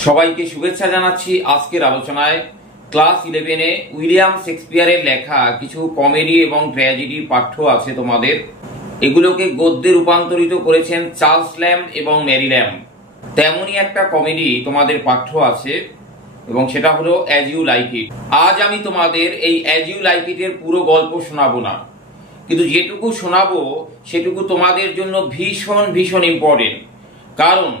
সবাইকে শুভেচ্ছা জানাচ্ছি। আজকের আলোচনায় ক্লাস 11-এ উইলিয়াম শেক্সপিয়ারের লেখা কিছু কমেডি এবং ট্র্যাজেডি পাঠ্য আছে তোমাদের। এগুলোকে গদ্যে রূপান্তরিত করেছেন চার্লস ল্যাম্ব এবং মেরি ল্যাম্ব। তেমনই একটা কমেডি তোমাদের পাঠ্য আছে এবং সেটা হলো অ্যাজ ইউ লাইক ইট। আজ আমি তোমাদের এই অ্যাজ ইউ লাইক ইটের পুরো গল্প শোনাবো না, কিন্তু যেটুকু শোনাবো সেটুকু তোমাদের জন্য ভীষণ ভীষণ ইম্পর্টেন্ট। কারণ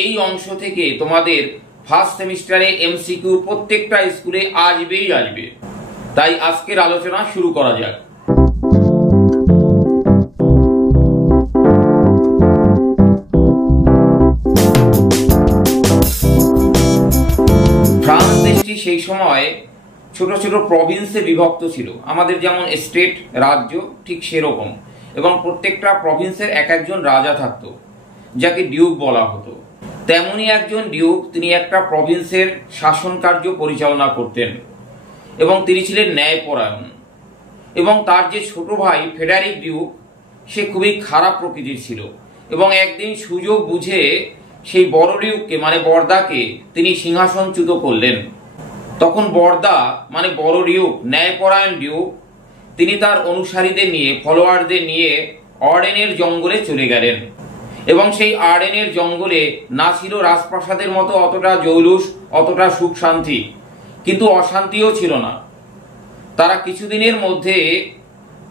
এই অংশ থেকে তোমাদের ফার্স্ট সেমিস্টারে এমসিকিউ প্রত্যেকটা স্কুলে আসবেই আসবে। তাই আজকের আলোচনা শুরু করা যাক। ফ্রান্স দেশটি সেই সময় ছোট ছোট প্রভিন্সে বিভক্ত ছিল, আমাদের যেমন স্টেট রাজ্য ঠিক সেরকম, এবং প্রত্যেকটা প্রভিন্সের এক একজন রাজা থাকতো যাকে ডিউক বলা হতো। তেমনি একজন ডিউক, তিনি একটা প্রভিন্সের শাসন কার্য পরিচালনা করতেন এবং তিনি ছিলেন ন্যায়পরায়ণ। এবং তার যে ছোট ভাই ফেডারিক ডিউক, সে খুবই খারাপ প্রকৃতির ছিল এবং একদিন সুযোগ বুঝে সেই বড় ডিউককে মানে বর্দাকে তিনি সিংহাসনচ্যুত করলেন। তখন বর্দা মানে বড় ডিউক, ন্যায়পরায়ণ ডিউক, তিনি তার অনুসারীদের নিয়ে, ফলোয়ারদের নিয়ে অর্ডেনের জঙ্গলে চলে গেলেন। এবং সেই আর্ডেনের জঙ্গলে না ছিল রাজপ্রাসাদের মতো অতটা জৌলুস, অতটা সুখ শান্তি, কিন্তু অশান্তিও ছিল না। তারা কিছুদিনের মধ্যে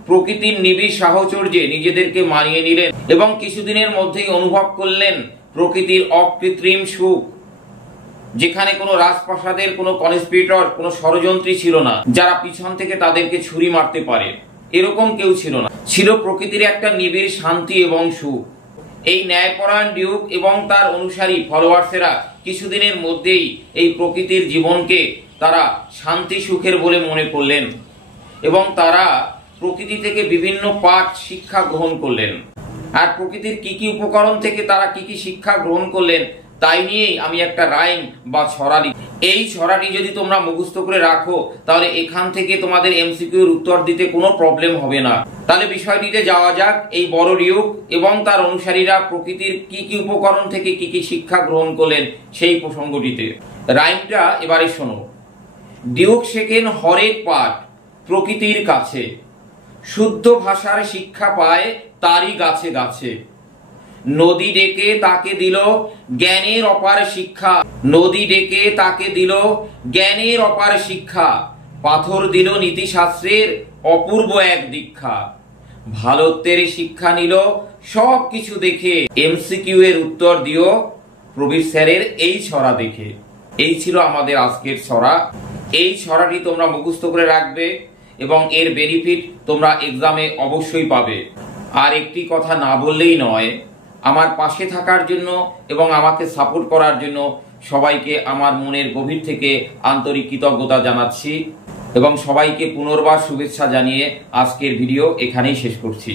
প্রকৃতির নিবিড় সাহচর্যে নিজেদেরকে মানিয়ে নিলেন এবং কিছুদিনের মধ্যেই অনুভব করলেন প্রকৃতির অকৃত্রিম সুখ, যেখানে কোনো রাজপ্রাসাদের কোনো কনস্পিরেটর, কোনো ষড়যন্ত্রী ছিল না যারা পিছন থেকে তাদেরকে ছুরি মারতে পারে, এরকম কেউ ছিল না। ছিল প্রকৃতির একটা নিবিড় শান্তি এবং সুখ। এই ন্যায়পরায়ণ ডিউক এবং তার অনুসারী ফলোয়ার্সেরা কিছুদিনের মধ্যেই এই প্রকৃতির জীবনকে তারা শান্তি সুখের বলে মনে করলেন এবং তারা প্রকৃতি থেকে বিভিন্ন পাঠ শিক্ষা গ্রহণ করলেন। আর প্রকৃতির কি কি উপকরণ থেকে তারা কি কি শিক্ষা গ্রহণ করলেন তাই নিয়েই আমি একটা রাইম বা ছড়া লিখি। এই ছড়াটি যদি তোমরা মুখস্থ করে রাখো তাহলে এখান থেকে তোমাদের এমসিকিউর উত্তর দিতে কোনো প্রবলেম হবে না। তাহলে বিষয়টিতে যাওয়া যাক। এই বড় ডিউক এবং তার অনুসারীরা প্রকৃতির কি কি উপকরণ থেকে কি কি শিক্ষা গ্রহণ করলেন সেই প্রসঙ্গটিতে। রাইমটা এবারে শোনো। ডিউক শেখেন হরেক পাঠ প্রকৃতির কাছে, শুদ্ধ ভাষার শিক্ষা পায় তারই গাছে গাছে। নদী ডেকে তাকে দিল জ্ঞানের অপার শিক্ষা, নদী ডেকে তাকে দিল জ্ঞানের অপার শিক্ষা। পাথর দিল নীতিশাস্ত্রের অপূর্ব এক দীক্ষা। ভালোত্বের শিক্ষা নিল সব কিছু দেখে, এমসিকিউ এর উত্তর দিও প্রবীর স্যারের এই ছড়া দেখে। এই ছিল আমাদের আজকের ছড়া। এই ছড়াটি তোমরা মুখস্থ করে রাখবে এবং এর বেনিফিট তোমরা এক্সামে অবশ্যই পাবে। আর একটি কথা না বললেই নয়, আমার পাশে থাকার জন্য এবং আমাকে সাপোর্ট করার জন্য সবাইকে আমার মনের গভীর থেকে আন্তরিক কৃতজ্ঞতা জানাচ্ছি এবং সবাইকে পুনর্বার শুভেচ্ছা জানিয়ে আজকের ভিডিও এখানেই শেষ করছি।